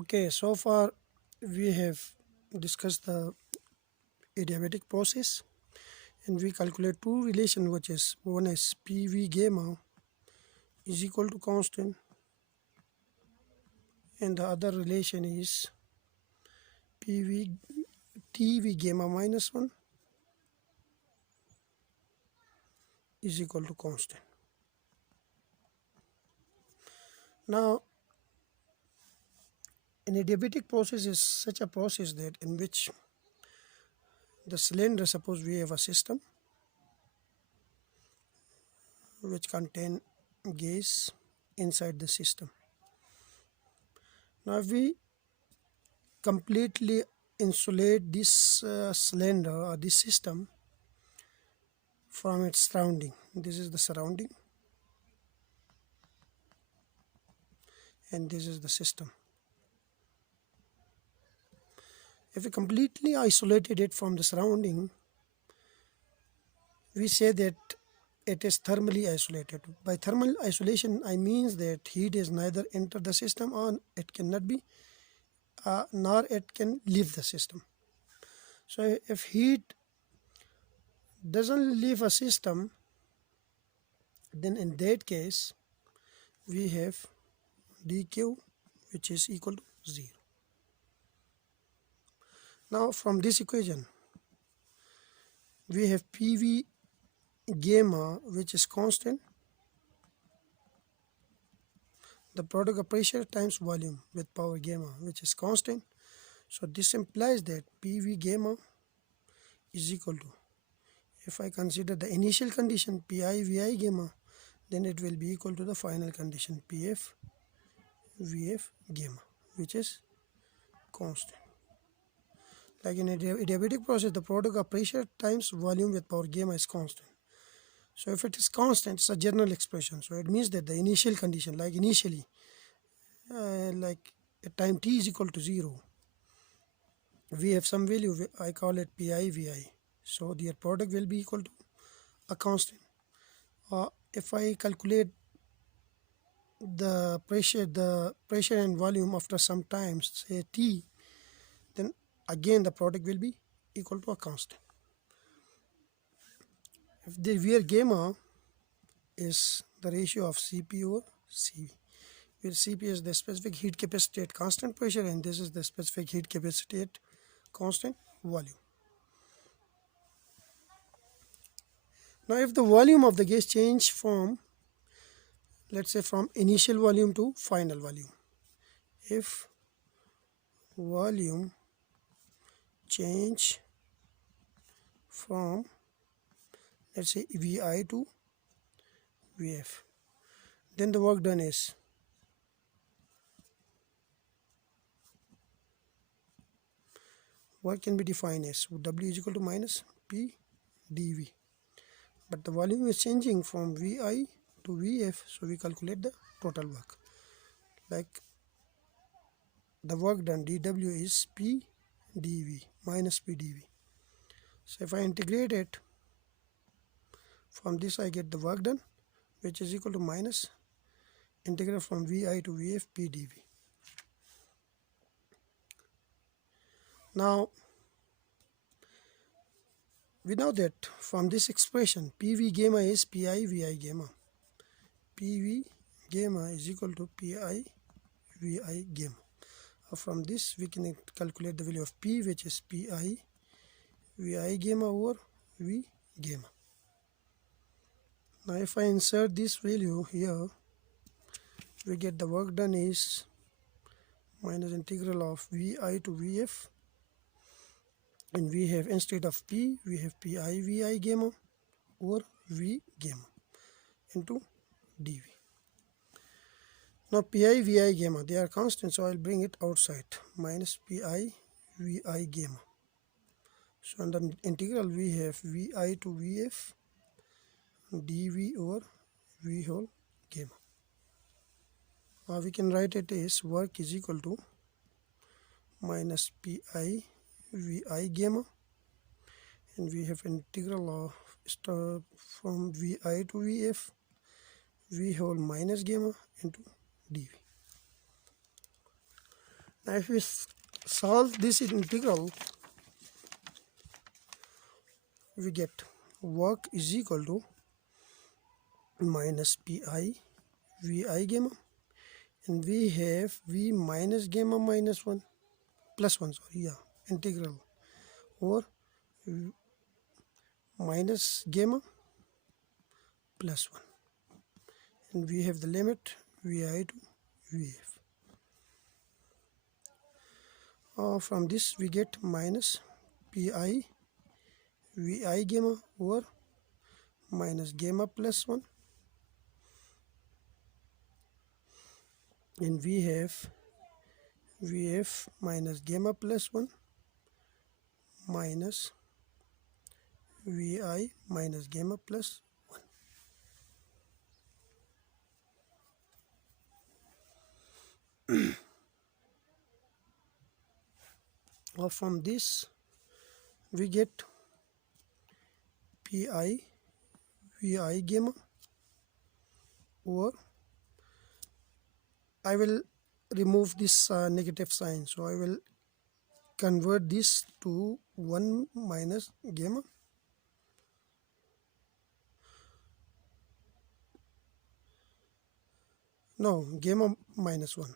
Okay, so far we have discussed the adiabatic process, and we calculate two relations, which is one is PV gamma is equal to constant, and the other relation is PV TV gamma minus 1 is equal to constant. Now, an adiabatic process is such a process that in which the cylinder, suppose we have a system which contain gas inside the system. Now, if we completely insulate this cylinder or this system from its surrounding, this is the surrounding and this is the system. If we completely isolated it from the surrounding, we say that it is thermally isolated. By thermal isolation, I means that heat is neither enter the system or it cannot be nor it can leave the system. So if heat doesn't leave a system, then in that case we have dq, which is equal to 0. Now from this equation we have PV gamma, which is constant, the product of pressure times volume with power gamma, which is constant. So this implies that PV gamma is equal to, if I consider the initial condition Pi Vi gamma, then it will be equal to the final condition Pf Vf gamma, which is constant. Like in a adiabatic process, the product of pressure times volume with power gamma is constant. So if it is constant, it's a general expression. So it means that the initial condition, like initially, like at time t is equal to 0, we have some value, I call it Pi Vi. So their product will be equal to a constant. If I calculate the pressure and volume after some time, say t, then again the product will be equal to a constant. If the where gamma is the ratio of Cp over Cv, where Cp is the specific heat capacity at constant pressure and this is the specific heat capacity at constant volume. Now if the volume of the gas change from, let's say, from initial volume to final volume, if volume change from, let's say, Vi to Vf, then the work done is work can be defined as W is equal to minus P dV, but the volume is changing from Vi to Vf, so we calculate the total work. Like the work done dW is P dV minus P dV. So if I integrate it, from this I get the work done, which is equal to minus integral from Vi to Vf P dV. Now we know that from this expression PV gamma is Pi Vi gamma. PV gamma is equal to Pi Vi gamma. From this we can calculate the value of P, which is Pi Vi gamma over V gamma. Now if I insert this value here, we get the work done is minus integral of Vi to Vf, and we have, instead of P, we have Pi Vi gamma over V gamma into dV. Now Pi Vi gamma, they are constant, so I'll bring it outside, minus Pi Vi gamma. So under integral we have Vi to Vf dV over V whole gamma. We can write it as work is equal to minus Pi Vi gamma, and we have integral of from Vi to Vf V whole minus gamma into dV. Now if we solve this integral, we get work is equal to minus pi vi gamma, and we have v minus gamma minus 1 plus 1, sorry, yeah, integral over minus gamma plus 1, and we have the limit vi to vf. From this we get minus pi vi gamma over minus gamma plus 1, and we have vf minus gamma plus 1 minus vi minus gamma plus 1. From this we get pi vi gamma over, I will remove this negative sign, so I will convert this to 1 minus gamma, no, gamma minus 1,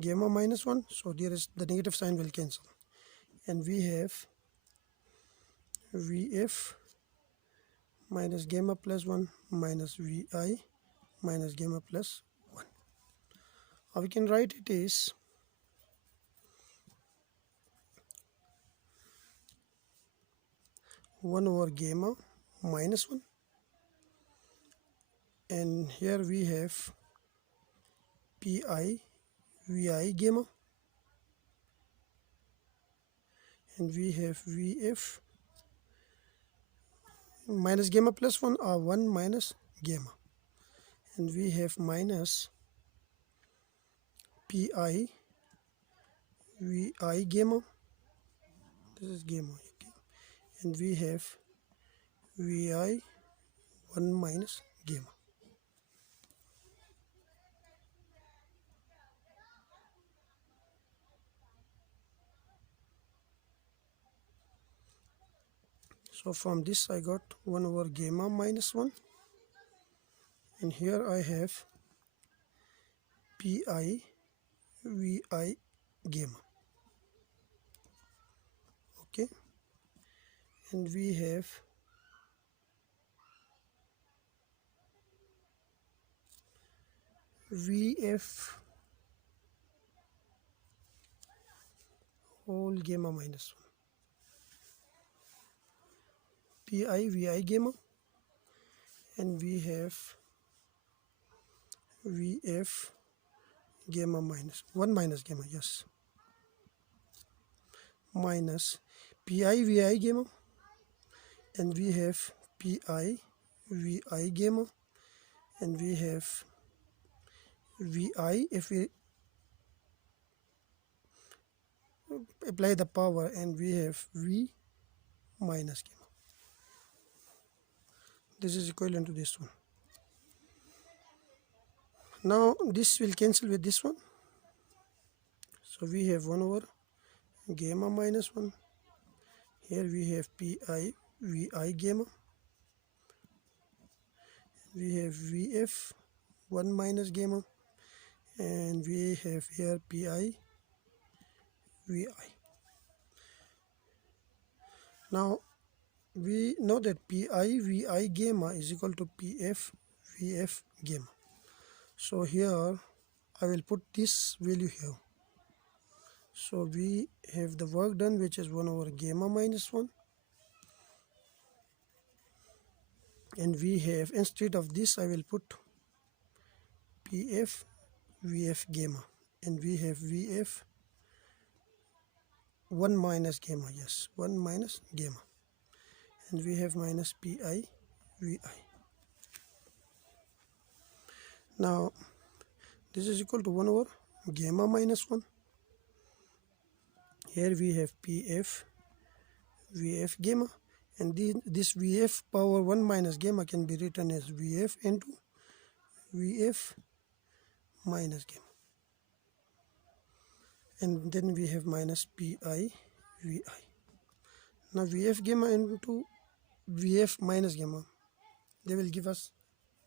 gamma minus 1, so there is the negative sign will cancel, and we have vf minus gamma plus 1 minus vi minus gamma plus 1. Or we can write it is 1 over gamma minus 1, and here we have pi vi gamma, and we have vf minus gamma plus 1 or 1 minus gamma, and we have minus pi vi gamma, this is gamma, okay, and we have vi 1 minus gamma. So from this I got 1 over gamma minus 1, and here I have pi vi gamma, okay, and we have vf whole gamma minus 1 pi vi gamma, and we have vf gamma minus 1 minus gamma, yes, minus pi vi gamma, and we have pi vi gamma, and we have vi, if we apply the power, and we have v minus gamma. This is equivalent to this one. Now this will cancel with this one, so we have 1 over gamma minus 1, here we have pi vi gamma, we have vf 1 minus gamma, and we have here pi vi. Now we know that pi vi gamma is equal to pf vf gamma, so here I will put this value here. So we have the work done, which is 1 over gamma minus 1, and we have, instead of this I will put pf vf gamma, and we have vf 1 minus gamma, yes, 1 minus gamma, and we have minus pi vi. Now this is equal to 1 over gamma minus 1, here we have pf vf gamma, and this vf power 1 minus gamma can be written as vf into vf minus gamma. and then we have minus pi vi. Now Vf gamma into Vf minus gamma, they will give us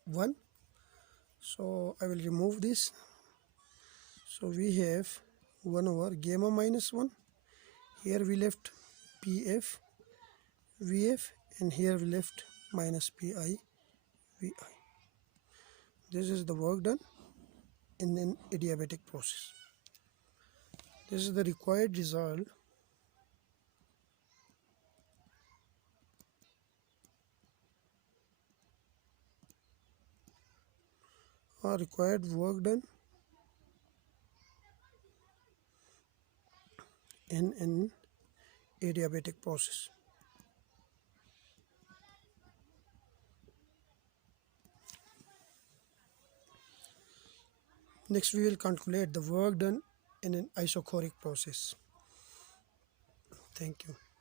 1. So I will remove this. So we have 1 over gamma minus 1. Here we left Pf, Vf, and here we left minus pi vi. This is the work done in an adiabatic process. This is the required result or required work done in an adiabatic process. Next we will calculate the work done in an isochoric process. Thank you.